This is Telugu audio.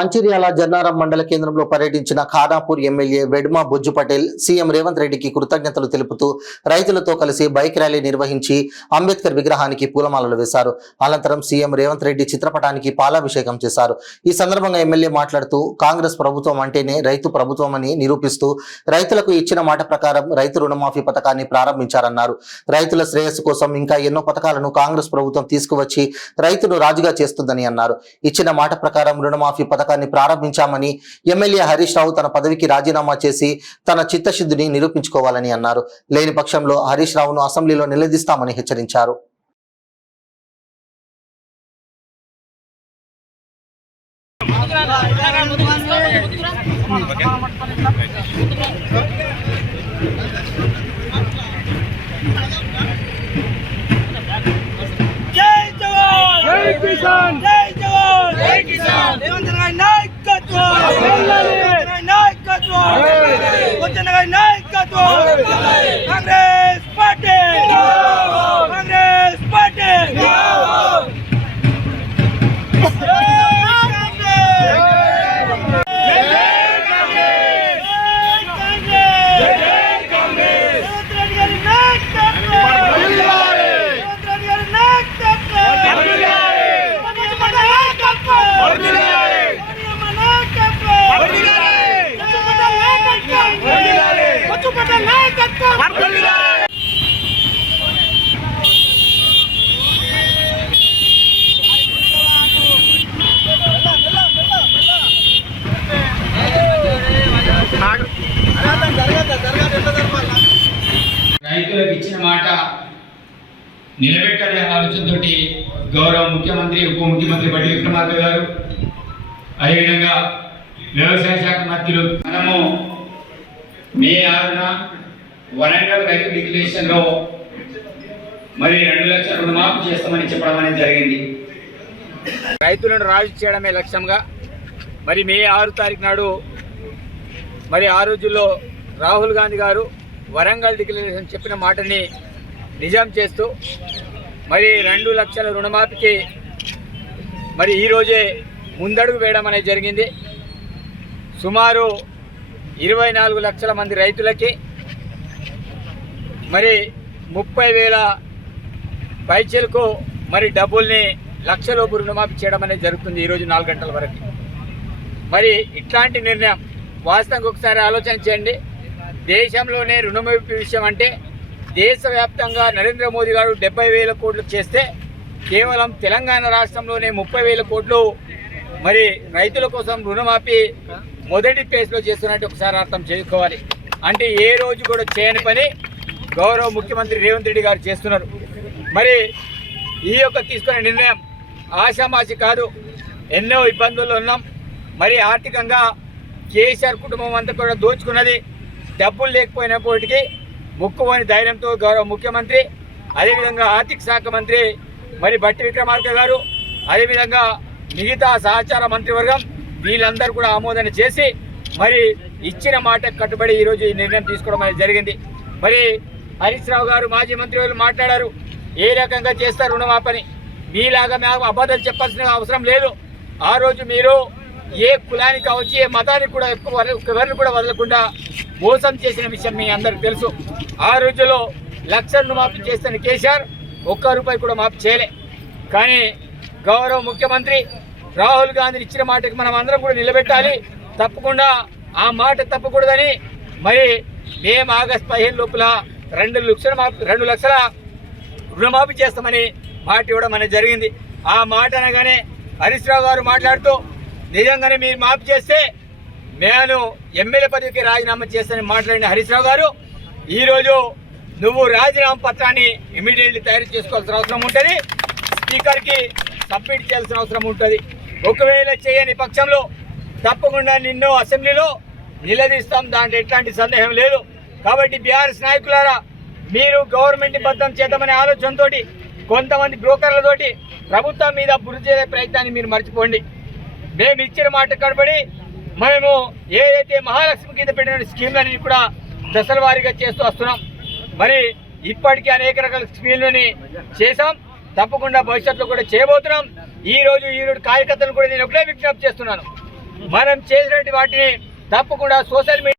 మంచిర్యాల జన్నారం మండల కేంద్రంలో పర్యటించిన ఖానాపూర్ ఎమ్మెల్యే వెడ్మా బొజ్జు పటేల్ సీఎం రేవంత్ రెడ్డికి కృతజ్ఞతలు తెలుపుతూ రైతులతో కలిసి బైక్ ర్యాలీ నిర్వహించి అంబేద్కర్ విగ్రహానికి పూలమాలలు వేశారు. అనంతరం సీఎం రేవంత్ రెడ్డి చిత్రపటానికి పాలాభిషేకం చేశారు. ఈ సందర్భంగా ఎమ్మెల్యే మాట్లాడుతూ కాంగ్రెస్ ప్రభుత్వం అంటేనే రైతు ప్రభుత్వం అని నిరూపిస్తూ రైతులకు ఇచ్చిన మాట ప్రకారం రైతు రుణమాఫీ పథకాన్ని ప్రారంభించారన్నారు. రైతుల శ్రేయస్సు కోసం ఇంకా ఎన్నో పథకాలను కాంగ్రెస్ ప్రభుత్వం తీసుకువచ్చి రైతును రాజుగా చేస్తుందని అన్నారు. ఇచ్చిన మాట ప్రకారం రుణమాఫీ పథకాన్ని ప్రారంభించామని ఎమ్మెల్యే హరీష్ రావు తన పదవికి రాజీనామా చేసి తన చిత్తశుద్ధిని నిరూపించుకోవాలని అన్నారు. లేని పక్షంలో హరీష్ రావును అసెంబ్లీలో నిలదీస్తామని హెచ్చరించారు. జై కిసాన్ జై జవాన్ జై కిసాన్ రేవంత్ రెడ్డి నాయకత్వం కాంగ్రెస్ పార్టీ కాంగ్రెస్ పార్టీ రైతులకు ఇచ్చిన మాట నిలబెట్టాలి అనే ఆలోచనతో గౌరవ ముఖ్యమంత్రి ఉప ముఖ్యమంత్రి బట్టి విక్రమార్క గారు, అదేవిధంగా వ్యవసాయ శాఖ మంత్రులు మనము మే 6న వరంగల్ రైతు డిక్లరేషన్లో మరి 2 లక్షల రుణమాఫీ చేస్తామని చెప్పడం అనేది జరిగింది. రైతులను రాజు చేయడమే లక్ష్యంగా మరి మే 6 తారీఖు నాడు మరి ఆ రోజుల్లో రాహుల్ గాంధీ గారు వరంగల్ డిక్లరేషన్ చెప్పిన మాటని నిజం చేస్తూ మరి 2 లక్షల రుణమాఫీకి మరి ఈరోజే ముందడుగు వేయడం అనేది జరిగింది. సుమారు 24 లక్షల మంది రైతులకి మరి 30,000 పైచీలకు మరి డబ్బుల్ని లక్షలోపు రుణమాఫీ చేయడం అనేది జరుగుతుంది ఈరోజు 4 గంటల వరకు. మరి ఇట్లాంటి నిర్ణయం వాస్తవంగా ఒకసారి ఆలోచన చేయండి. దేశంలోనే రుణమాఫీ విషయం అంటే దేశవ్యాప్తంగా నరేంద్ర మోదీ గారు 70,000 కోట్లు చేస్తే కేవలం తెలంగాణ రాష్ట్రంలోనే 30,000 కోట్లు మరి రైతుల కోసం రుణమాఫీ మొదటి ఫేజ్లో చేస్తున్నట్టు ఒకసారి అర్థం చేసుకోవాలి. అంటే ఏ రోజు కూడా చేయని పని గౌరవ ముఖ్యమంత్రి రేవంత్ రెడ్డి గారు చేస్తున్నారు. మరి ఈ యొక్క తీసుకునే నిర్ణయం ఆషామాషి కాదు. ఎన్నో ఇబ్బందుల్లో ఉన్నాం. మరి ఆర్థికంగా కేసీఆర్ కుటుంబం అంతా కూడా దోచుకున్నది. డబ్బులు లేకపోయినప్పటికీ ముక్కువని ధైర్యంతో గౌరవ ముఖ్యమంత్రి, అదేవిధంగా ఆర్థిక శాఖ మంత్రి మరి బట్టి విక్రమార్క గారు, అదేవిధంగా మిగతా సహచార మంత్రివర్గం వీళ్ళందరూ కూడా ఆమోదన చేసి మరి ఇచ్చిన మాట కట్టుబడి ఈరోజు ఈ నిర్ణయం తీసుకోవడం అనేది జరిగింది. మరి హరీష్ రావు గారు మాజీ మంత్రి మాట్లాడారు, ఏ రకంగా చేస్తారు రుణమాఫీని. మీలాగా మేము అబద్ధాలు చెప్పాల్సిన అవసరం లేదు. ఆ రోజు మీరు ఏ కులానికి కావచ్చు, ఏ మతానికి కూడా ఎవరిని కూడా వదలకుండా మోసం చేసిన విషయం మీ అందరికి తెలుసు. ఆ రోజులో 1 లక్ష రుణమాఫీ చేస్తున్న కేసీఆర్ ₹1 కూడా మాఫీ చేయలే. కానీ గౌరవ ముఖ్యమంత్రి రాహుల్ గాంధీని ఇచ్చిన మాటకి మనం అందరం కూడా నిలబెట్టాలి. తప్పకుండా ఆ మాట తప్పకూడదని మరి మేము ఆగస్టు 15 లోపల 2 లక్షల రుణమాఫీ చేస్తామని మాట ఇవ్వడం అనేది జరిగింది. ఆ మాట అనగానే హరీష్ రావు గారు మాట్లాడుతూ నిజంగానే మీరు మాఫీ చేస్తే నేను ఎమ్మెల్యే పదవికి రాజీనామా చేస్తానని మాట్లాడిన హరీష్ రావు గారు ఈరోజు నువ్వు రాజీనామా పత్రాన్ని ఇమీడియట్లీ తయారు చేసుకోవాల్సిన అవసరం ఉంటుంది, స్పీకర్కి సబ్మిట్ చేయాల్సిన అవసరం ఉంటుంది. ఒకవేళ చేయని పక్షంలో తప్పకుండా నిన్ను అసెంబ్లీలో నిలదీస్తాం, దాంట్లో ఎట్లాంటి సందేహం లేదు. కాబట్టి బీఆర్ఎస్ నాయకులారా, మీరు గవర్నమెంట్ని బద్దం చేద్దామనే ఆలోచనతో కొంతమంది బ్రోకర్లతోటి ప్రభుత్వం మీద బుర్ర చేసే ప్రయత్నాన్ని మీరు మర్చిపోండి. మేము ఇచ్చిన మాట కనబడి మేము ఏదైతే మహాలక్ష్మి కింద పెట్టిన స్కీమ్లని కూడా దశల వారీగా చేస్తూ వస్తున్నాం. మరి ఇప్పటికీ అనేక రకాల స్కీమ్లని చేసాం, తప్పకుండా భవిష్యత్తులో కూడా చేయబోతున్నాం. ఈరోజు కార్యకర్తలు కూడా నేను ఒకటే విజ్ఞప్తి చేస్తున్నాను, మనం చేసినటువంటి వాటిని తప్పకుండా సోషల్ మీడియా